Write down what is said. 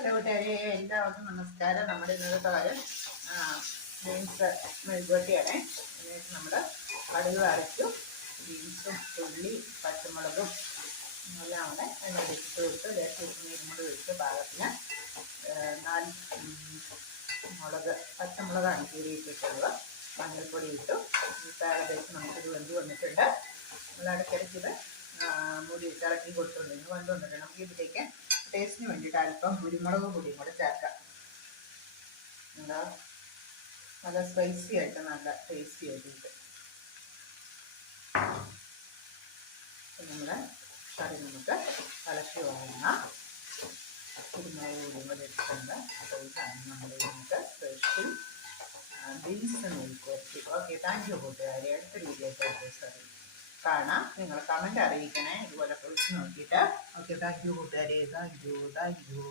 Hello കൂട്ടുകാരെ, എല്ലാവർക്കും നമസ്കാരം. നമ്മുടെ ഇന്നത്തെ കാര്യം ബീൻസ് മെഴുകുവരട്ടിയാണേ. അതിനായിട്ട് നമ്മൾ കടുക് അരച്ചു ബീൻസും ഉള്ളി പച്ചമുളകും എല്ലാം കൂടെ അതിനോട് ഇട്ട് വിട്ട് ലേശം കൂടി ഒഴിച്ച് പാകത്തിന് 4 പച്ചമുളകാണ് കീറിയിട്ടിട്ടുള്ളത്. മഞ്ഞൾപ്പൊടി ഇട്ടു. ഇപ്പോൾ ഏകദേശം നമുക്കിത് വെന്ത് വന്നിട്ടുണ്ട്. നമ്മൾ ഇടയ്ക്കിടയ്ക്കിത് മൂടി വെച്ച് ഇളക്കി കൊടുത്തുകൊണ്ടിരുന്നു. വെന്ത് വന്നിട്ടുണ്ട്. നമുക്ക് ഇതിലേക്ക് ടേസ്റ്റിന് വേണ്ടിയിട്ട് അല്പം കുരുമുളക് പൊടിയും കൂടെ ചേർക്കാം. എന്താ നല്ല സ്പൈസി ആയിട്ട് നല്ല ടേസ്റ്റി ആയിട്ട് നമ്മുടെ കറി നമുക്ക് ഇളക്കി വാങ്ങാം. കുരുമുളക് പൊടിയും കൂടെ ഇട്ടിട്ടുണ്ട്. അപ്പോൾ ഇതാണ് നമ്മുടെ ഇന്നത്തെ സ്പെഷ്യൽ ബീൻസ് മെഴുകുവരട്ടി. ഓക്കെ, താങ്ക് യു കൂട്ടുകാരെ. അടുത്ത വീഡിയോ കാണാം. നിങ്ങൾ കമൻറ്റ് അറിയിക്കണേ ഇതുപോലെ കുറിച്ച് നോക്കിയിട്ട്. ഓക്കെ, താങ്ക് യു കൂട്ടുകാരെ. Thank you.